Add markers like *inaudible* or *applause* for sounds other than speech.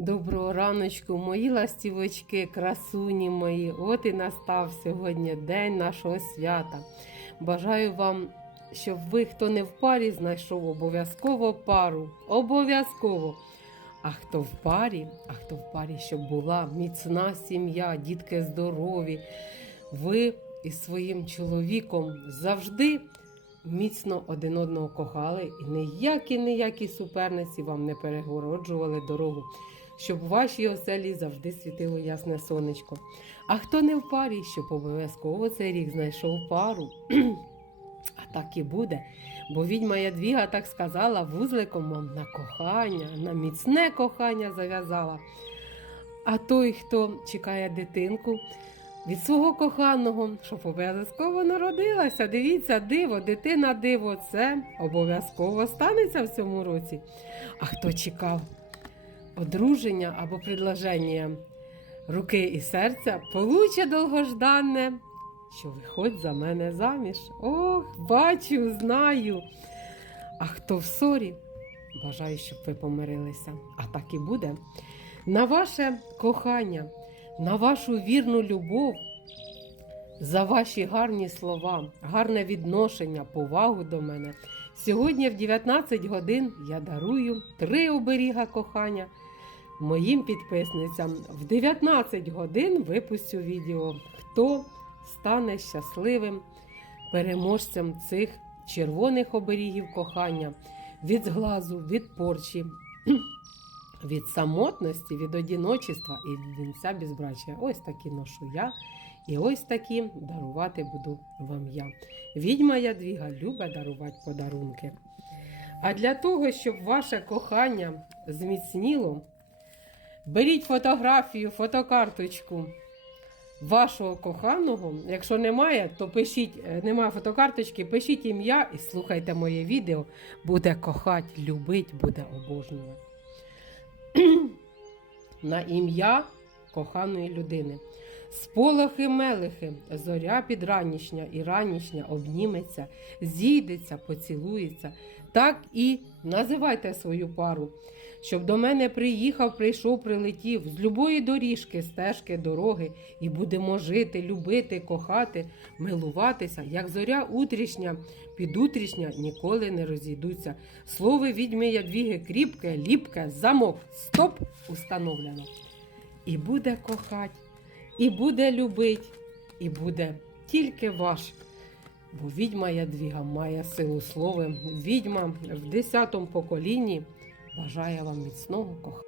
Доброго раночку, мої ластівочки, красуні мої. От і настав сьогодні день нашого свята. Бажаю вам, щоб ви, хто не в парі, знайшов обов'язково пару. Обов'язково. А хто в парі, а хто в парі, щоб була міцна сім'я, дітки здорові. Ви із своїм чоловіком завжди міцно один одного кохали, і ніякі ніякі суперниці вам не перегороджували дорогу, щоб у вашій оселі завжди світило ясне сонечко. А хто не в парі, щоб обов'язково цей рік знайшов пару. *clears throat* А так і буде, бо відьма Ядвіга так сказала, вузликом вам на кохання, на міцне кохання зав'язала. А той, хто чекає дитинку, від свого коханого, щоб обов'язково народилася. Дивіться, диво, дитина диво, це обов'язково станеться в цьому році. А хто чекав одруження або предложення руки і серця, получе довгожданне, що виходь за мене заміж. Ох, бачу, знаю. А хто в ссорі, бажаю, щоб ви помирилися. А так і буде. На ваше кохання на вашу вірну любов, за ваші гарні слова, гарне відношення, повагу до мене. Сьогодні в 19 годин я дарую три оберіга кохання моїм підписницям. В 19 годин випустю відео, хто стане щасливим переможцем цих червоних оберігів кохання від зглазу, від порчі *clears throat* від самотності, від одіночества і від вінця безбрачя. Ось такі ношу я, і ось такі дарувати буду вам я. Відьма Ядвіга любить дарувати подарунки. А для того, щоб ваше кохання зміцніло, беріть фотографію, фотокарточку вашого коханого. Якщо немає, то пишіть, е, немає фотокарточки, пишіть ім'я і слухайте моє відео. Буде кохати, любить, буде обожнювати *clears throat* на ім'я коханої людини. Сполохи мелихи, зоря підранішня і ранішня обніметься, зійдеться, поцілується. Так і називайте свою пару, щоб до мене приїхав, прийшов, прилетів. З любої доріжки, стежки, дороги, і будемо жити, любити, кохати, милуватися, як зоря утрішня, підутрішня ніколи не розійдуться. Слово відьми ядвіги кріпке, ліпке, замок, стоп! Установлено. І буде кохать, і буде любить, і буде тільки ваш. Бо відьма Ядвіга має силу слови. Відьма в десятому поколінні бажає вам міцного кохання.